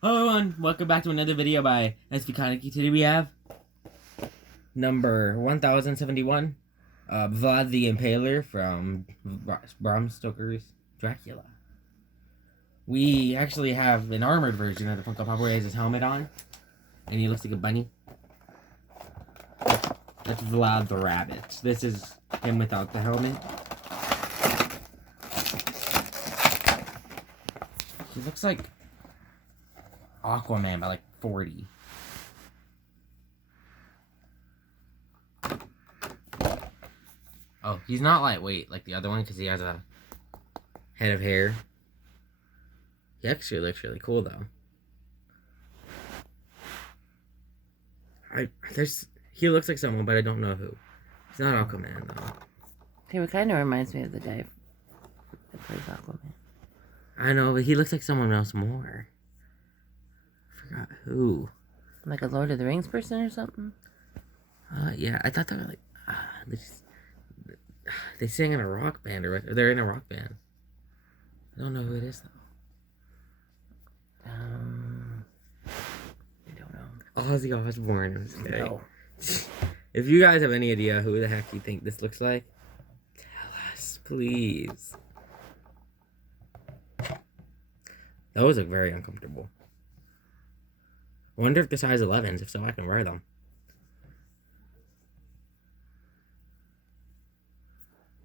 Hello everyone, welcome back to another video by SV Kaneki. Today we have number 1071, Vlad the Impaler from Bram Stokers Dracula. We actually have an armored version of the Funko Pop where he has his helmet on, and he looks like a bunny. That's Vlad the Rabbit. This is him without the helmet. He looks like Aquaman by like 40. Oh, he's not lightweight like the other one because he has a head of hair. He actually looks really cool though. He looks like someone, but I don't know who. He's not Aquaman though. He kind of reminds me of the guy that plays Aquaman. I know, but he looks like someone else more. I forgot who. Like a Lord of the Rings person or something? Yeah, I thought they were like, they sing in a rock band, or they're in a rock band. I don't know who it is though. I don't know. Ozzy Osbourne. No. If you guys have any idea who the heck you think this looks like, tell us, please. Those look very uncomfortable. I wonder if the size 11s, if so I can wear them.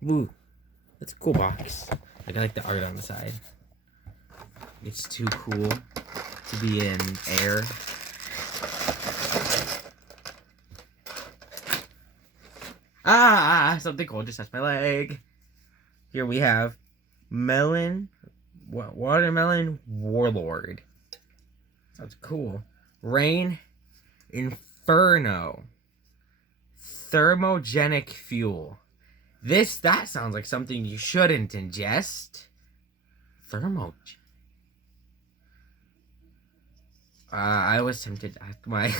Woo. That's a cool box. I like the art on the side. It's too cool to be in air. Something cool just touched my leg. Here we have Watermelon Warlord. Sounds cool. Rain Inferno. Thermogenic fuel. That sounds like something you shouldn't ingest. I was tempted to ask my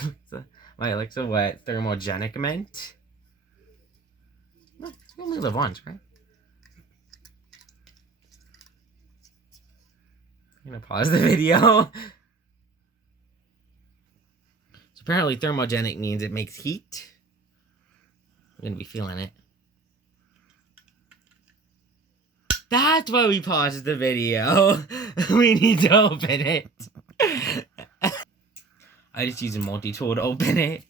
Alexa what thermogenic meant. You only live once, right? I'm gonna pause the video. So apparently thermogenic means it makes heat. I'm gonna be feeling it. That's why we paused the video. We need to open it. I just use a multi-tool to open it.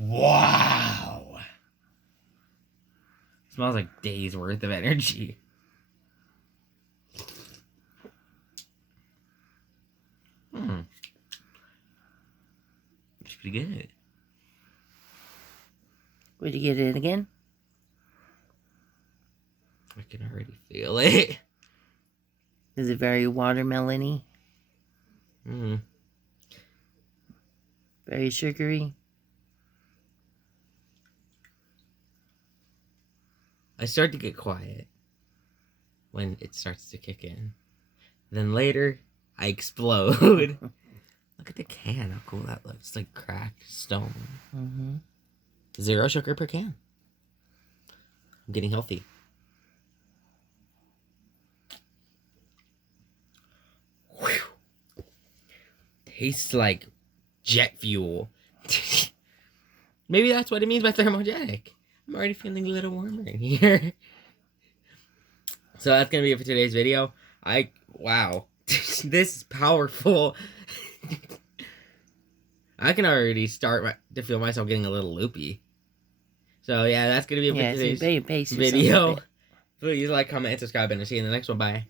Wow. Smells like days worth of energy. It's pretty good. Would you get it again? I can already feel it. Is it very watermelon-y? Very sugary? I start to get quiet when it starts to kick in. Then later, I explode. Look at the can, how cool that looks. It's like cracked stone. 0 sugar per can. I'm getting healthy. Whew. Tastes like jet fuel. Maybe that's what it means by thermogenic. I'm already feeling a little warmer in here. So that's gonna be it for today's video. Wow. This is powerful. I can already start to feel myself getting a little loopy. So yeah, that's gonna be it for today's video. Please like, comment, and subscribe, and I'll see you in the next one. Bye.